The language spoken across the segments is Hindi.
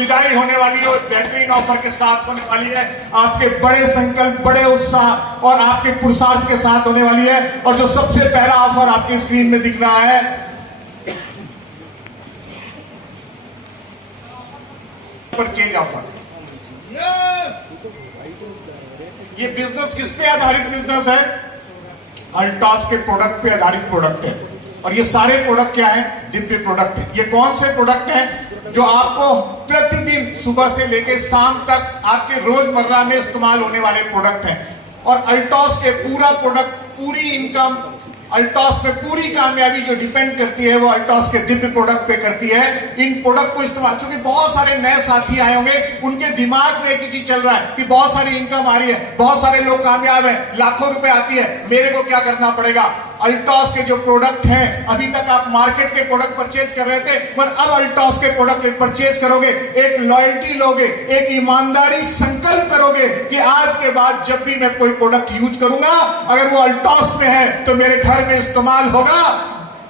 विदाई होने वाली है और बेहतरीन ऑफर के साथ होने वाली है, आपके बड़े संकल्प, बड़े उत्साह और आपके पुरुषार्थ के साथ होने वाली है। और जो सबसे पहला ऑफर आपकी स्क्रीन में दिख रहा है, परचेज ऑफर। ये बिजनेस किस पे आधारित बिजनेस है? अल्टॉस के प्रोडक्ट पे आधारित प्रोडक्ट है। और ये सारे प्रोडक्ट क्या हैं? दिव्य प्रोडक्ट है। ये कौन से प्रोडक्ट हैं जो आपको प्रतिदिन सुबह से लेकर शाम तक आपके रोजमर्रा में इस्तेमाल होने वाले प्रोडक्ट हैं। और अल्टॉस के पूरा प्रोडक्ट, पूरी इनकम, अल्टॉस पे पूरी कामयाबी जो डिपेंड करती है वो अल्टॉस के दिव्य प्रोडक्ट पे करती है। इन प्रोडक्ट को इस्तेमाल, क्योंकि बहुत सारे नए साथी आए होंगे, उनके दिमाग में एक ही चीज चल रहा है कि बहुत सारी इनकम आ रही है, बहुत सारे लोग कामयाब हैं, लाखों रुपए आती है, मेरे को क्या करना पड़ेगा? अल्टॉस के जो प्रोडक्ट हैं, अभी तक आप मार्केट के प्रोडक्ट परचेज कर रहे थे, पर अब अल्टॉस के प्रोडक्ट परचेज करोगे, एक लॉयल्टी लोगे, एक ईमानदारी संकल्प करोगे कि आज के बाद जब भी मैं कोई प्रोडक्ट यूज करूंगा, अगर वो अल्टॉस में है तो मेरे घर में इस्तेमाल होगा।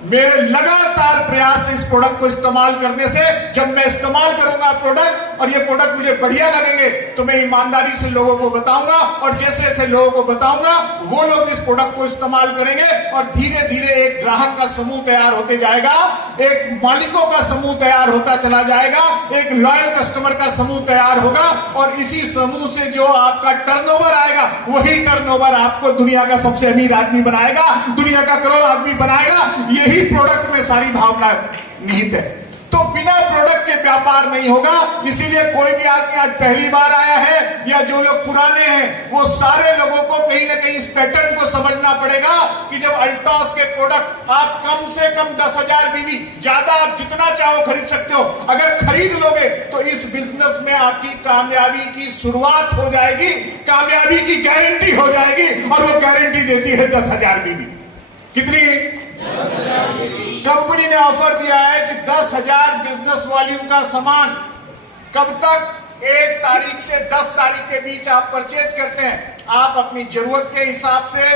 मेरे लगातार प्रयास इस प्रोडक्ट को इस्तेमाल करने से, जब मैं इस्तेमाल करूंगा प्रोडक्ट और ये प्रोडक्ट मुझे बढ़िया लगेंगे तो मैं ईमानदारी से लोगों को बताऊंगा, और जैसे जैसे लोगों को बताऊंगा वो लोग इस प्रोडक्ट को इस्तेमाल करेंगे और धीरे धीरे एक ग्राहक का समूह तैयार होते जाएगा, एक मालिकों का समूह तैयार होता चला जाएगा, एक लॉयल कस्टमर का समूह तैयार होगा। और इसी समूह से जो आपका टर्नओवर आएगा, वही टर्नओवर आपको दुनिया का सबसे अमीर आदमी बनाएगा, दुनिया का करोड़ आदमी बनाएगा। यही प्रोडक्ट में सारी भावना निहित है। तो बिना प्रोडक्ट के व्यापार नहीं होगा। इसीलिए कोई भी आदमी आज पहली बार आया है या जो लोग पुराने हैं, वो सारे लोगों को कहीं ना कहीं इस पैटर्न को समझना पड़ेगा कि जब अल्टॉस के प्रोडक्ट आप कम से कम 10,000 बीवी, ज्यादा आप जितना चाहो खरीद सकते हो, अगर खरीद लोगे तो इस बिजनेस में आपकी कामयाबी की शुरुआत हो जाएगी, कामयाबी की गारंटी हो जाएगी। और वो गारंटी देती है 10,000 बीवी। कितनी? कंपनी ने ऑफर दिया है कि 10,000 बिजनेस वॉल्यूम का सामान कब तक? 1 तारीख से 10 तारीख के बीच आप परचेज करते हैं। आप अपनी जरूरत के हिसाब से,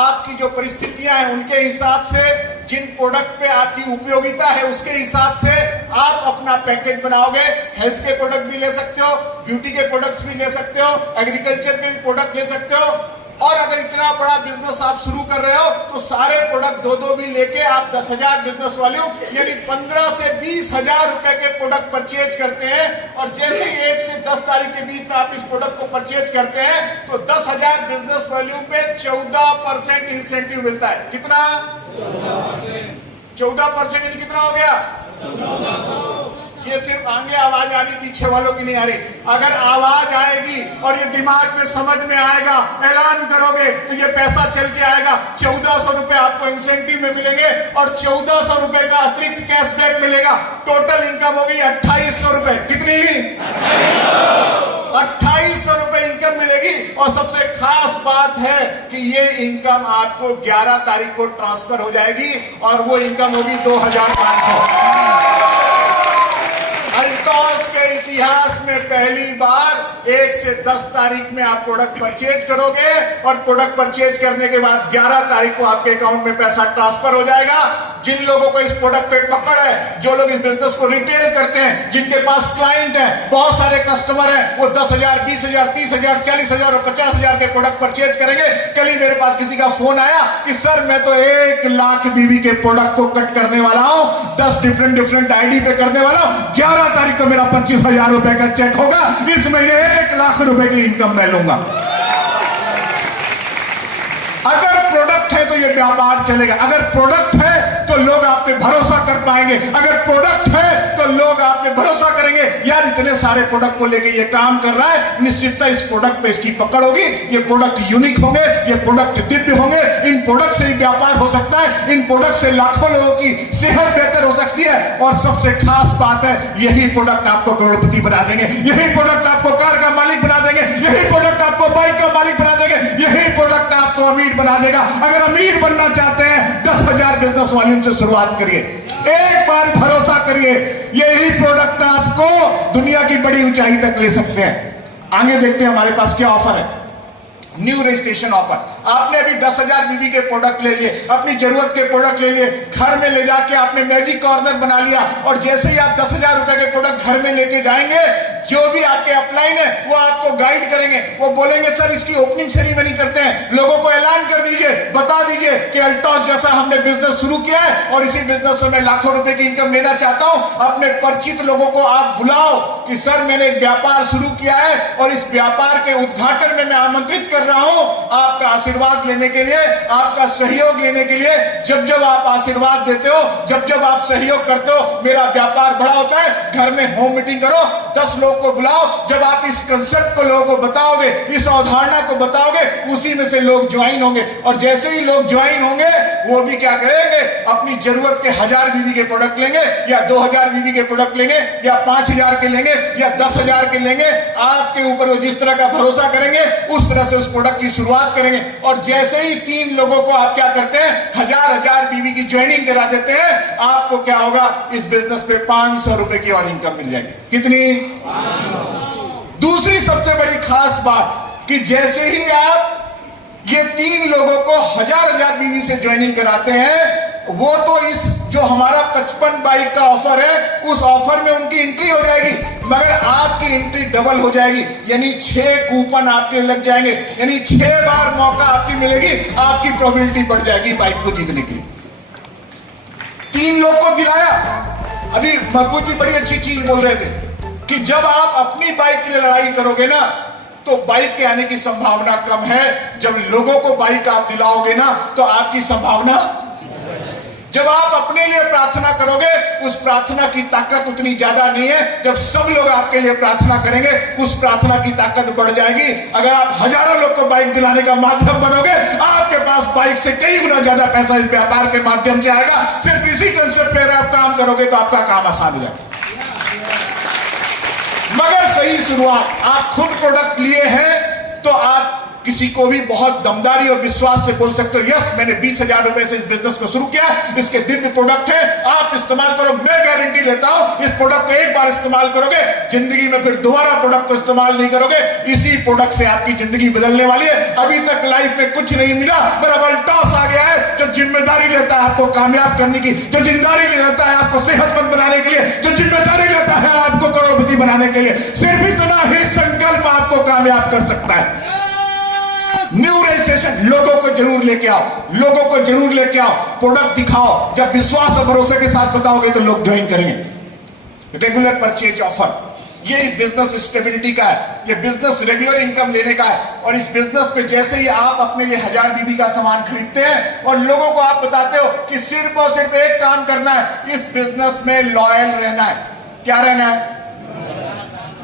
आपकी जो परिस्थितियां हैं उनके हिसाब से, जिन प्रोडक्ट पे आपकी उपयोगिता है उसके हिसाब से आप अपना पैकेज बनाओगे। हेल्थ के प्रोडक्ट भी ले सकते हो, ब्यूटी के प्रोडक्ट्स भी ले सकते हो, एग्रीकल्चर के भी प्रोडक्ट ले सकते हो। और अगर इतना बड़ा बिजनेस आप शुरू कर रहे हो तो सारे प्रोडक्ट दो भी लेके आप 10,000 बिजनेस वॉल्यूम यानी 15 से 20,000 रुपए के प्रोडक्ट परचेज करते हैं। और जैसे ही 1 से 10 तारीख के बीच में आप इस प्रोडक्ट को परचेज करते हैं तो 10,000 बिजनेस वॉल्यूम पे 14% इंसेंटिव मिलता है। कितना? 14% यानी कितना हो गया? ये सिर्फ आगे आवाज आ रही, पीछे वालों की नहीं आ रही। अगर आवाज आएगी और ये दिमाग में समझ में आएगा, ऐलान करोगे तो ये पैसा चल के आएगा। 1400 रुपए आपको इंसेंटिव में मिलेंगे और 1400 रुपए का अतिरिक्त कैशबैक मिलेगा। टोटल इनकम होगी 2800 रुपए। कितनी? 2800 रुपए इनकम मिलेगी। और सबसे खास बात है कि ये इनकम आपको 11 तारीख को ट्रांसफर हो जाएगी और वो इनकम होगी 2,500। अल्टॉस के इतिहास में पहली बार 1 से 10 तारीख में आप प्रोडक्ट परचेज करोगे और प्रोडक्ट परचेज करने के बाद 11 तारीख को आपके अकाउंट में पैसा ट्रांसफर हो जाएगा। जिन लोगों को इस प्रोडक्ट पे पकड़ है, जो लोग इस बिजनेस को रिटेल करते हैं, जिनके पास क्लाइंट है, बहुत सारे कस्टमर हैं, वो 10,000, 20,000, 30,000, 40,000 और 50,000 के प्रोडक्ट परचेज करेंगे। कल ही मेरे पास किसी का फोन आया कि सर मैं तो 1 लाख बीवी के प्रोडक्ट को कट करने वाला हूं, 10 डिफरेंट आईडी पे करने वाला हूं। 11 तारीख को मेरा 25,000 रुपए का चेक होगा। इस महीने 1 लाख रुपए की इनकम मैं लूंगा। अगर प्रोडक्ट है तो ये व्यापार चलेगा। अगर प्रोडक्ट है तो लोग आप पे भरोसा कर पाएंगे। अगर प्रोडक्ट है तो लोग आप पे भरोसा करेंगे, यार इतने सारे प्रोडक्ट को लेके ये काम कर रहा है, निश्चितता इस प्रोडक्ट पे इसकी पकड़ होगी। ये प्रोडक्ट यूनिक होंगे, ये प्रोडक्ट दिव्य होंगे, इन प्रोडक्ट से ही व्यापार हो सकता है, इन प्रोडक्ट से लाखों लोगों की सेहत बेहतर हो सकती है। और सबसे खास बात है, यही प्रोडक्ट आपको करोड़पति बना देंगे, यही प्रोडक्ट आपको कार का मालिक बना देंगे, यही प्रोडक्ट आपको बाइक का मालिक बना देंगे, यही प्रोडक्ट आपको अमीर बना देगा। अगर अमीर बनना चाहते हैं 10,000 बिजनेस वॉल्यूम से शुरुआत करिए, एक बार भरोसा करिए, यही प्रोडक्ट आपको दुनिया की बड़ी ऊंचाई तक ले सकते हैं। आगे देखते हैं हमारे पास क्या ऑफर है। New registration offer. आपने अभी 10,000 बीबी के प्रोडक्ट ले लिए, अपनी जरूरत के प्रोडक्ट ले लिए, घर में ले जाके आपने मैजिक कॉर्नर बना लिया, और जैसे ही आप 10,000 रुपए के प्रोडक्ट घर में लेके जाएंगे, जो भी आपके अपलाइन है वो आपको गाइड करेंगे, वो बोलेंगे सर इसकी ओपनिंग सेरेमनी करते हैं, लोगों को ऐलान कर दीजिए, बता दीजिए कि अल्टॉस जैसा हमने बिजनेस शुरू किया है और इसी बिजनेस से मैं लाखों रुपए की इनकम लेना चाहता हूं। अपने परिचित लोगों को आप बुलाओ कि सर मैंने एक व्यापार शुरू किया है और इस व्यापार के उद्घाटन में मैं आमंत्रित कर रहा हूं आपका आशीर्वाद लेने के लिए, आपका सहयोग लेने के लिए। जब जब आप आशीर्वाद देते हो, जब जब आप सहयोग करते हो, मेरा व्यापार बड़ा होता है। घर में होम मीटिंग करो, 10 लोग को बुलाओ, जब आप इस कंसेप्ट को लोगों को बताओगे, इस अवधारणा को बताओगे, उसी में से लोग ज्वाइन होंगे, और जैसे ही लोग ज्वाइन होंगे वो भी क्या करेंगे, अपनी जरूरत के 1000 बीबी के प्रोडक्ट लेंगे, या 2000 बीबी के प्रोडक्ट लेंगे, या 5000 के लेंगे, या 10,000 के लेंगे। आपके ऊपर वो जिस तरह का भरोसा करेंगे उस तरह से उस प्रोडक्ट की शुरुआत करेंगे। और जैसे ही 3 लोगों को आप क्या करते हैं, 1000 बीबी की ज्वाइनिंग करा देते हैं, आपको क्या होगा, इस बिजनेस पे 500 रुपए की और इनकम मिल जाएगी। कितनी? दूसरी सबसे बड़ी खास बात कि जैसे ही आप ये 3 लोगों को 1000 बीबी से ज्वाइनिंग कराते हैं, वो तो इस जो हमारा 55 बाइक का ऑफर है, उस ऑफर में उनकी एंट्री हो जाएगी, मगर आपकी एंट्री डबल हो जाएगी, यानी 6 कूपन आपके लग जाएंगे, यानी 6 बार मौका आपकी मिलेगी, आपकी प्रोबेबिलिटी बढ़ जाएगी बाइक को जीतने की। 3 लोग को दिलाया। अभी महबूब जी बड़ी अच्छी चीज बोल रहे थे कि जब आप अपनी बाइक के लिए लड़ाई करोगे ना, तो बाइक के आने की संभावना कम है। जब लोगों को बाइक आप दिलाओगे ना, तो आपकी संभावना। जब आप अपने लिए प्रार्थना करोगे, उस प्रार्थना की ताकत उतनी ज्यादा नहीं है। जब सब लोग आपके लिए प्रार्थना करेंगे, उस प्रार्थना की ताकत बढ़ जाएगी। अगर आप हजारों लोग को बाइक दिलाने का माध्यम बनोगे, आपके पास बाइक से कई गुना ज्यादा पैसा इस व्यापार के माध्यम से आएगा। सिर्फ इसी कंसेप्ट पे अगर आप काम करोगे तो आपका काम आसान हो जाएगा। मगर सही शुरुआत, आप खुद प्रोडक्ट लिए हैं तो आप किसी को भी बहुत दमदारी और विश्वास से बोल सकते हो, यस मैंने 20,000 रुपए से इस बिजनेस को शुरू किया, इसके दिव्य प्रोडक्ट है, आप इस्तेमाल करो, मैं गारंटी लेता हूं इस प्रोडक्ट को एक बार इस्तेमाल करोगे, जिंदगी में फिर दोबारा प्रोडक्ट को इस्तेमाल नहीं करोगे। इसी प्रोडक्ट से आपकी जिंदगी बदलने वाली है। अभी तक लाइफ में कुछ नहीं मिला, पर अब अल्टॉस आ गया है जो जिम्मेदारी लेता है आपको कामयाब करने की, जो जिम्मेदारी लेता है आपको सेहतमंद बनाने के लिए, जो जिम्मेदारी लेता है आपको करोड़पति बनाने के लिए। सिर्फ इतना ही संकल्प आपको कामयाब कर सकता है। न्यू रजिस्ट्रेशन, लोगों को जरूर लेके आओ, लोगों को जरूर लेके आओ, प्रोडक्ट दिखाओ। जब विश्वास और भरोसे के साथ बताओगे तो लोग ज्वाइन करेंगे। रेगुलर परचेज ऑफर, ये इस बिजनेस स्टेबिलिटी का है, ये बिजनेस रेगुलर इनकम लेने का है। और इस बिजनेस पे जैसे ही आप अपने लिए 1000 बीबी का सामान खरीदते हैं और लोगों को आप बताते हो कि सिर्फ और सिर्फ एक काम करना है, इस बिजनेस में लॉयल रहना है। क्या रहना है?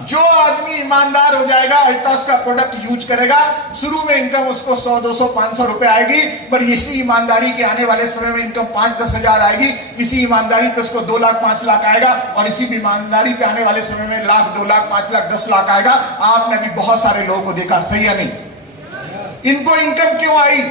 जो आदमी ईमानदार हो जाएगा, अल्टॉस का प्रोडक्ट यूज करेगा, शुरू में इनकम उसको 100, 200, 500 रुपए आएगी, पर इसी ईमानदारी के आने वाले समय में इनकम 5-10 हजार आएगी। इसी ईमानदारी पे उसको 2 लाख 5 लाख आएगा, और इसी ईमानदारी पे आने वाले समय में 1 लाख 2 लाख 5 लाख 10 लाख आएगा। आपने भी बहुत सारे लोगों को देखा, सही है नहीं? इनको इनकम क्यों आई?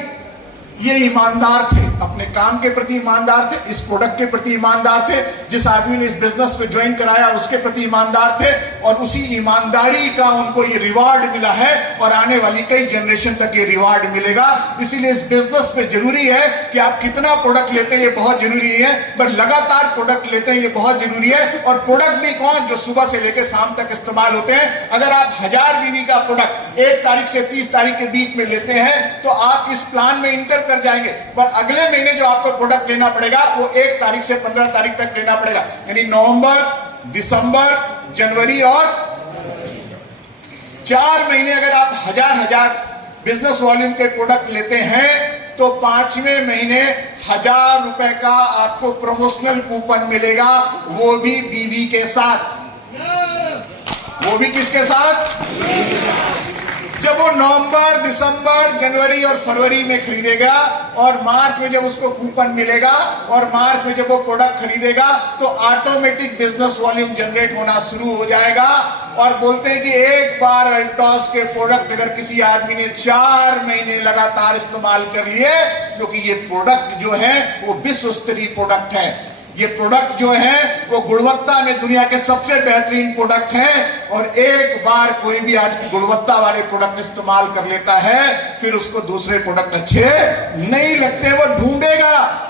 ये ईमानदार थे, अपने काम के प्रति ईमानदार थे, इस प्रोडक्ट के प्रति ईमानदार थे, जिस आदमी ने इस बिजनेस पे ज्वाइन कराया उसके प्रति ईमानदार थे, और उसी ईमानदारी का उनको ये रिवार्ड मिला है, और आने वाली कई जनरेशन तक ये रिवार्ड मिलेगा। इसीलिए इस बिजनेस पे जरूरी है कि आप कितना प्रोडक्ट लेते हैं ये बहुत जरूरी नहीं है, बट लगातार प्रोडक्ट लेते हैं ये बहुत जरूरी है। और प्रोडक्ट भी कौन? जो सुबह से लेकर शाम तक इस्तेमाल होते हैं। अगर आप 1000 बीबी का प्रोडक्ट 1 तारीख से 30 तारीख के बीच में लेते हैं तो आप इस प्लान में इंटर कर जाएंगे, पर अगले महीने जो आपको प्रोडक्ट लेना पड़ेगा वो 1 तारीख से 15 तारीख तक लेना पड़ेगा। यानी नवंबर, दिसंबर, जनवरी और 4 महीने अगर आप 1000 बिजनेस वॉल्यूम के प्रोडक्ट लेते हैं तो 5वें महीने 1000 रुपए का आपको प्रमोशनल कूपन मिलेगा, वो भी बीवी के साथ। वो भी किसके साथ? जब वो नवंबर, दिसंबर, जनवरी और फरवरी में खरीदेगा, और मार्च में जब उसको कूपन मिलेगा, और मार्च में जब वो प्रोडक्ट खरीदेगा, तो ऑटोमेटिक बिजनेस वॉल्यूम जनरेट होना शुरू हो जाएगा। और बोलते हैं कि एक बार अल्टॉस के प्रोडक्ट अगर किसी आदमी ने 4 महीने लगातार इस्तेमाल कर लिए, क्योंकि ये प्रोडक्ट जो है वो विश्व स्तरीय प्रोडक्ट है, ये प्रोडक्ट जो है वो गुणवत्ता में दुनिया के सबसे बेहतरीन प्रोडक्ट है। और एक बार कोई भी आदमी गुणवत्ता वाले प्रोडक्ट इस्तेमाल कर लेता है, फिर उसको दूसरे प्रोडक्ट अच्छे नहीं लगते, वो ढूंढेगा।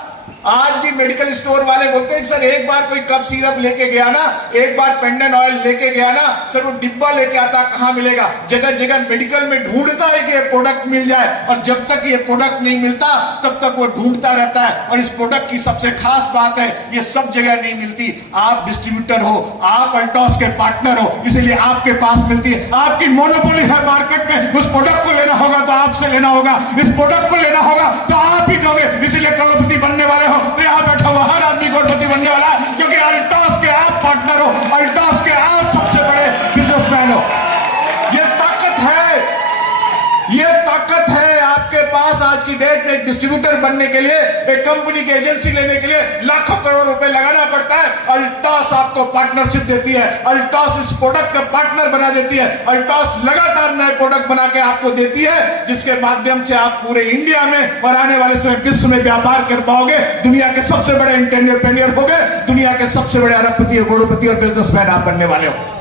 आज भी मेडिकल स्टोर वाले बोलते हैं सर एक बार कोई कफ सिरप लेके गया ना, एक बार पेंडेंट ऑयल लेके गया ना सर, वो डिब्बा लेके आता कहां मिलेगा। जगह जगह मेडिकल में ढूंढता है कि ये प्रोडक्ट मिल जाए, और जब तक ये प्रोडक्ट नहीं मिलता तब तक वो ढूंढता रहता है। और इस प्रोडक्ट की सबसे खास बात है, ये सब जगह नहीं मिलती। आप डिस्ट्रीब्यूटर हो, आप अल्टॉस के पार्टनर हो, इसीलिए आपके पास मिलती है। आपकी मोनोपोली है मार्केट में, उस प्रोडक्ट को लेना होगा तो आपसे लेना होगा, इस प्रोडक्ट को लेना होगा तो आप ही दोगे। इसीलिए करोड़पति बनने वाले हो, यहां बैठा हुआ हर आदमी करोड़पति बनने वाला है, क्योंकि अल्टॉस के आप पार्टनर हो, अल्टॉस के आप सबसे बड़े बिजनेसमैन हो। ये ताकत है, ये ताकत है आपके पास। आज की डेट में एक डिस्ट्रीब्यूटर बनने के लिए, एक कंपनी की एजेंसी लेने के लिए लाखों करोड़ रुपए लगाना पड़ता है। अल्टॉस आपको पार्टनरशिप देती है, अल्टॉस इस प्रोडक्ट का पार्टनर बना देती है, अल्टॉस लगातार नए प्रोडक्ट बना के आपको देती है, जिसके माध्यम से आप पूरे इंडिया में और आने वाले समय विश्व में व्यापार कर पाओगे। दुनिया के सबसे बड़े एंटरप्रेन्योर हो गए, दुनिया के सबसे बड़े अरबपति, करोड़पति और बिजनेसमैन आप बनने वाले हो।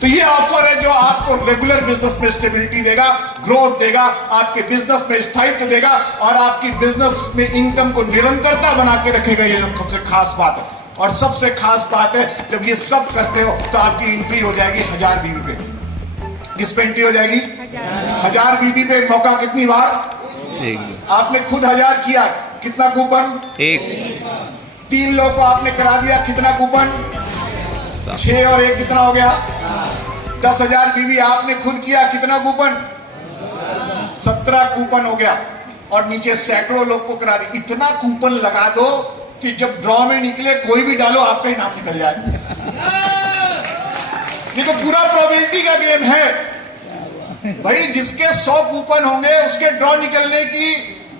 तो ये ऑफर है जो आपको रेगुलर बिजनेस में स्टेबिलिटी देगा, ग्रोथ देगा, आपके बिजनेस में स्थायित्व देगा और आपकी बिजनेस में इनकम को निरंतरता बना के रखेगा। ये सबसे खास बात है। और सबसे खास बात है, जब ये सब करते हो तो आपकी एंट्री हो जाएगी 1000 बीबी पे। किस पे एंट्री हो जाएगी? 1000 बीबी पे। मौका कितनी बार? आपने खुद 1000 किया, कितना कूपन? 1। 3 लोगों को आपने करा दिया, कितना कूपन? 6 और 1 कितना हो गया? 10,000 बीबी आपने खुद किया, कितना कूपन? 17 कूपन हो गया। और नीचे सैकड़ों लोग को करा दी। इतना कूपन लगा दो कि जब ड्रॉ में निकले कोई भी डालो आपका ही नाम निकल जाए। ये तो पूरा प्रोबेबिलिटी का गेम है भाई। जिसके 100 कूपन होंगे उसके ड्रॉ निकलने की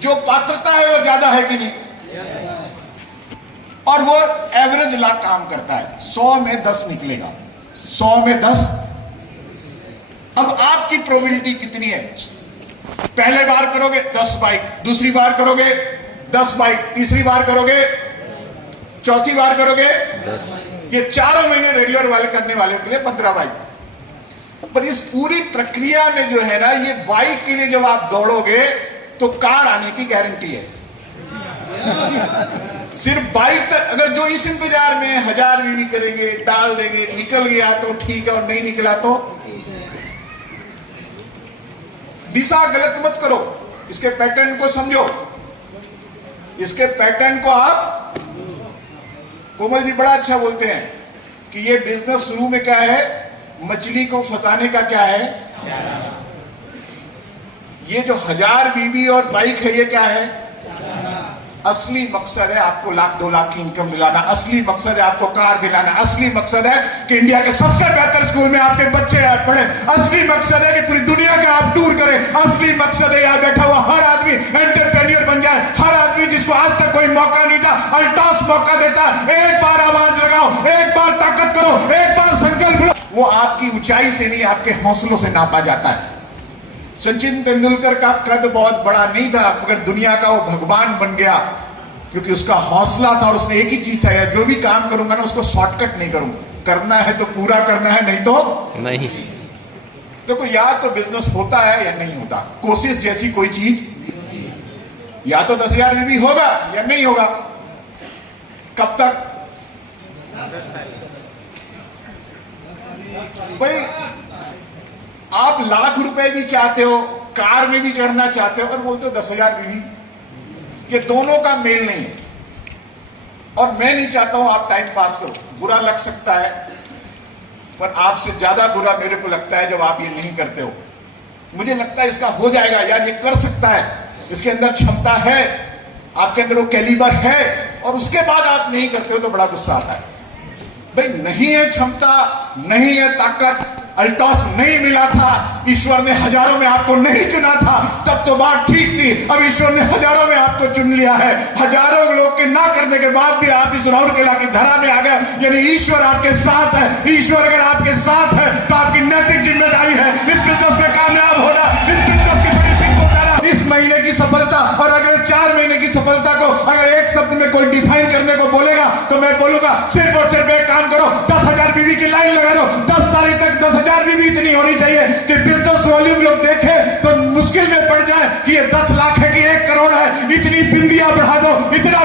जो पात्रता है वो ज्यादा है कि नहीं? और वो एवरेज ला काम करता है। 100 में 10 निकलेगा, 100 में 10। अब आपकी प्रोबेबिलिटी कितनी है? पहले बार करोगे 10 बाइक, दूसरी बार करोगे 10 बाइक, तीसरी बार करोगे, चौथी बार करोगे 10। ये 4 महीने रेगुलर वाले करने वाले के लिए 15 बाइक। पर इस पूरी प्रक्रिया में जो है ना, ये बाइक के लिए जब आप दौड़ोगे तो कार आने की गारंटी है। सिर्फ बाइक तक अगर जो इस इंतजार में 1000 बीबी करेंगे, डाल देंगे, निकल गया तो ठीक है और नहीं निकला तो दिशा गलत मत करो। इसके पैटर्न को समझो, इसके पैटर्न को आप, कोमल जी बड़ा अच्छा बोलते हैं कि ये बिजनेस शुरू में क्या है, मछली को फंसाने का क्या है। ये जो 1000 बीबी और बाइक है ये क्या है? असली मकसद है आपको लाख 2 लाख की इनकम दिलाना, असली मकसद है आपको कार दिलाना, असली मकसद है कि इंडिया के सबसे बेहतर स्कूल में आपके बच्चे पढ़े, असली मकसद है कि पूरी दुनिया का आप टूर करें, असली मकसद है यहाँ बैठा हुआ हर आदमी एंटरप्रेन्योर बन जाए। हर आदमी जिसको आज तक कोई मौका नहीं था, अल्टॉस मौका देता है। एक बार आवाज लगाओ, एक बार ताकत करो, एक बार संकल्प लो। वो आपकी ऊंचाई से नहीं, आपके हौसलों से नापा जाता है। सचिन तेंदुलकर का कद बहुत बड़ा नहीं था, मगर दुनिया का वो भगवान बन गया क्योंकि उसका हौसला था। और उसने एक ही चीज था, जो भी काम करूंगा ना उसको शॉर्टकट नहीं करूंगा, करना है तो पूरा करना है, नहीं तो नहीं। देखो या तो बिजनेस होता है या नहीं होता। कोशिश जैसी कोई चीज, या तो 10,000 में भी होगा या नहीं होगा। कब तक भाई? आप लाख रुपए भी चाहते हो, कार में भी चढ़ना चाहते हो और बोलते हो 10,000 बीवी। ये दोनों का मेल नहीं है। और मैं नहीं चाहता हूं आप टाइम पास करो। बुरा लग सकता है, पर आपसे ज्यादा बुरा मेरे को लगता है जब आप ये नहीं करते हो। मुझे लगता है इसका हो जाएगा यार, ये कर सकता है, इसके अंदर क्षमता है, आपके अंदर वो कैलिबर है, और उसके बाद आप नहीं करते हो तो बड़ा गुस्सा आता है। भाई नहीं है क्षमता, नहीं है ताकत, अल्टॉस नहीं मिला था, ईश्वर ने हजारों में आपको नहीं चुना था, तब तो बात ठीक थी। अब ईश्वर ने हजारों में आपको चुन लिया है। हजारों लोग के ना करने के बाद भी आप इस राउरकेला की धरा में आ गए, यानी ईश्वर आपके साथ है। ईश्वर अगर आपके साथ है तो आपकी नैतिक जिम्मेदारी है इस बिजनेस में कामयाब होना, इस बिजनेस की बड़ी फिट को करना। इस महीने की सफलता और अगले 4 महीने की सफलता को अगर एक शब्द में कोई डिफाइन करने को बोलेगा तो मैं बोलूंगा सिर्फ और सिर्फ एक काम करो, 10,000 बीबी की लाइन लगा दो। 10 तारीख तक 10,000 बीबी इतनी होनी चाहिए कि बिजनेस वॉल्यूम लोग देखे तो मुश्किल में पड़ जाए कि ये 10 लाख है कि 1 करोड़ है। इतनी बिंदियां बढ़ा दो, इतना